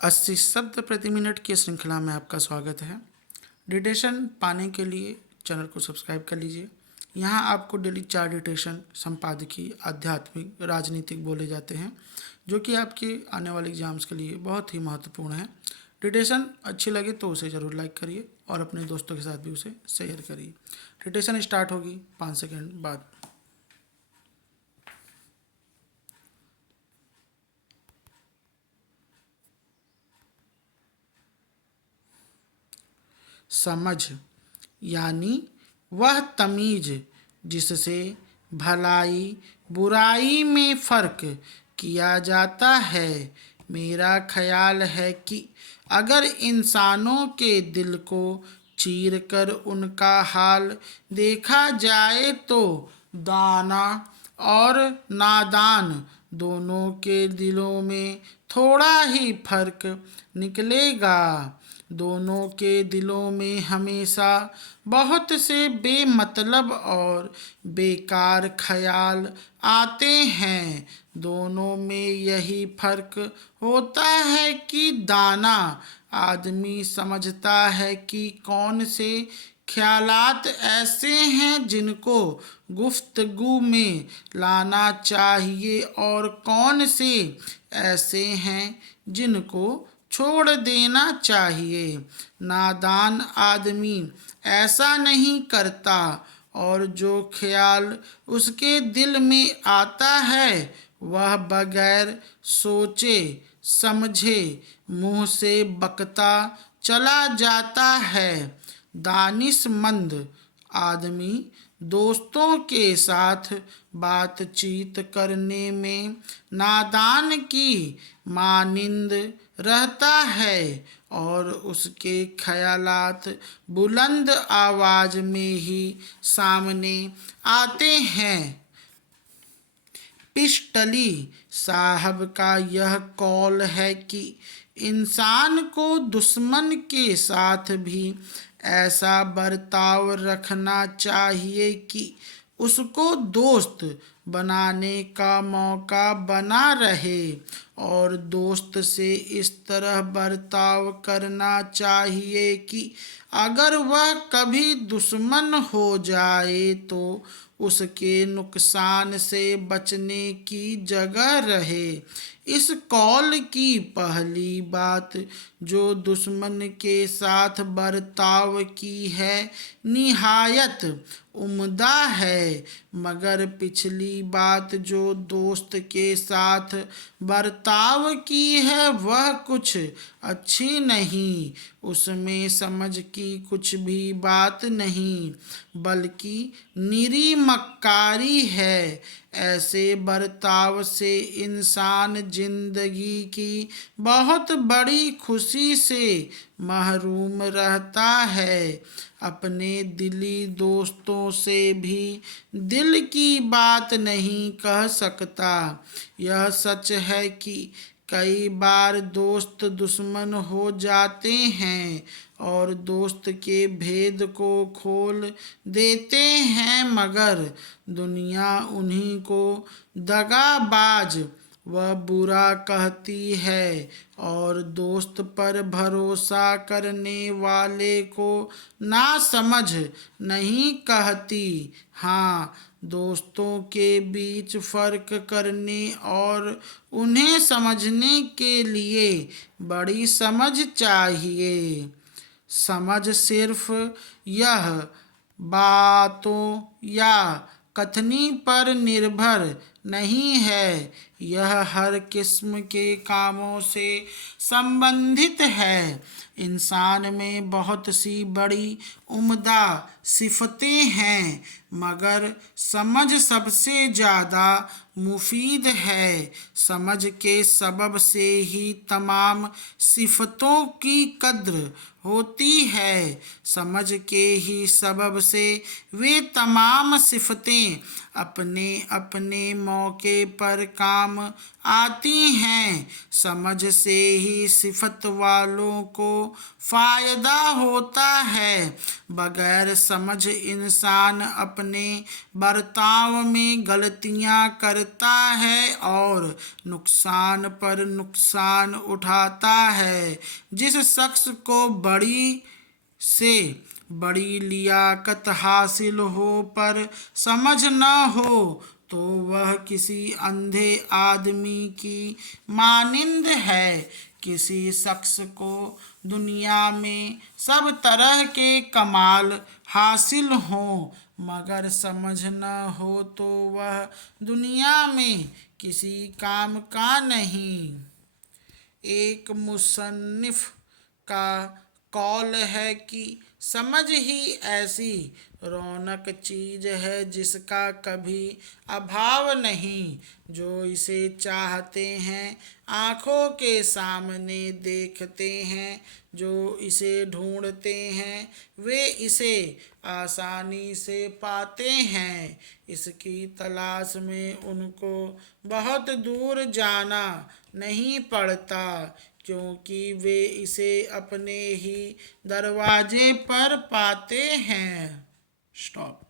80 शब्द प्रति मिनट की श्रृंखला में आपका स्वागत है। डिटेशन पाने के लिए चैनल को सब्सक्राइब कर लीजिए। यहाँ आपको डेली 4 डिटेशन संपादकीय, आध्यात्मिक, राजनीतिक बोले जाते हैं, जो कि आपके आने वाले एग्जाम्स के लिए बहुत ही महत्वपूर्ण है। डिटेशन अच्छी लगे तो उसे ज़रूर लाइक करिए और अपने दोस्तों के साथ भी उसे शेयर करिए। डिटेशन स्टार्ट होगी 5 सेकेंड बाद। समझ यानी वह तमीज़ जिससे भलाई बुराई में फ़र्क किया जाता है। मेरा ख़याल है कि अगर इंसानों के दिल को चीर कर उनका हाल देखा जाए तो दाना और नादान दोनों के दिलों में थोड़ा ही फर्क निकलेगा। दोनों के दिलों में हमेशा बहुत से बेमतलब और बेकार ख्याल आते हैं। दोनों में यही फर्क होता है कि दाना आदमी समझता है कि कौन से ख्यालात ऐसे हैं जिनको गुफ्तगू में लाना चाहिए और कौन से ऐसे हैं जिनको छोड़ देना चाहिए। नादान आदमी ऐसा नहीं करता और जो ख्याल उसके दिल में आता है वह बगैर सोचे समझे मुंह से बकता चला जाता है। दानिशमंद आदमी दोस्तों के साथ बातचीत करने में नादान की मानिंद रहता है और उसके ख्यालात बुलंद आवाज में ही सामने आते हैं। पिस्टली साहब का यह कौल है कि इंसान को दुश्मन के साथ भी ऐसा बर्ताव रखना चाहिए कि उसको दोस्त बनाने का मौका बना रहे और दोस्त से इस तरह बर्ताव करना चाहिए कि अगर वह कभी दुश्मन हो जाए तो उसके नुकसान से बचने की जगह रहे। इस कौल की पहली बात जो दुश्मन के साथ बर्ताव की है निहायत उम्दा है, मगर पिछली बात जो दोस्त के साथ बर्ताव की है वह कुछ अच्छी नहीं। उसमें समझ की कुछ भी बात नहीं बल्कि निरी मक्कारी है। ऐसे बर्ताव से इंसान जिंदगी की बहुत बड़ी खुशी से महरूम रहता है। अपने दिली दोस्तों से भी दिल की बात नहीं कह सकता। यह सच है कि कई बार दोस्त दुश्मन हो जाते हैं और दोस्त के भेद को खोल देते हैं, मगर दुनिया उन्हीं को दगाबाज व बुरा कहती है और दोस्त पर भरोसा करने वाले को नासमझ नहीं कहती। हाँ, दोस्तों के बीच फर्क करने और उन्हें समझने के लिए बड़ी समझ चाहिए। समझ सिर्फ यह बातों या कथनी पर निर्भर नहीं है, यह हर किस्म के कामों से संबंधित है। इंसान में बहुत सी बड़ी उम्दा सिफतें हैं, मगर समझ सबसे ज़्यादा मुफीद है। समझ के सबब से ही तमाम सिफतों की कद्र होती है। समझ के ही सबब से वे तमाम सिफतें अपने अपने मौके पर काम काम आती हैं। समझ से ही सिफत वालों को फायदा होता है। बगैर समझ इंसान अपने बर्ताव में गलतियां करता है और नुकसान पर नुकसान उठाता है। जिस शख्स को बड़ी से बड़ी लियाकत हासिल हो पर समझ न हो तो वह किसी अंधे आदमी की मानिंद है। किसी शख्स को दुनिया में सब तरह के कमाल हासिल हों मगर समझ न हो तो वह दुनिया में किसी काम का नहीं। एक मुसन्निफ का कौल है कि समझ ही ऐसी रौनक चीज है जिसका कभी अभाव नहीं। जो इसे चाहते हैं आँखों के सामने देखते हैं, जो इसे ढूंढते हैं वे इसे आसानी से पाते हैं। इसकी तलाश में उनको बहुत दूर जाना नहीं पड़ता क्योंकि वे इसे अपने ही दरवाजे पर पाते हैं। स्टॉप।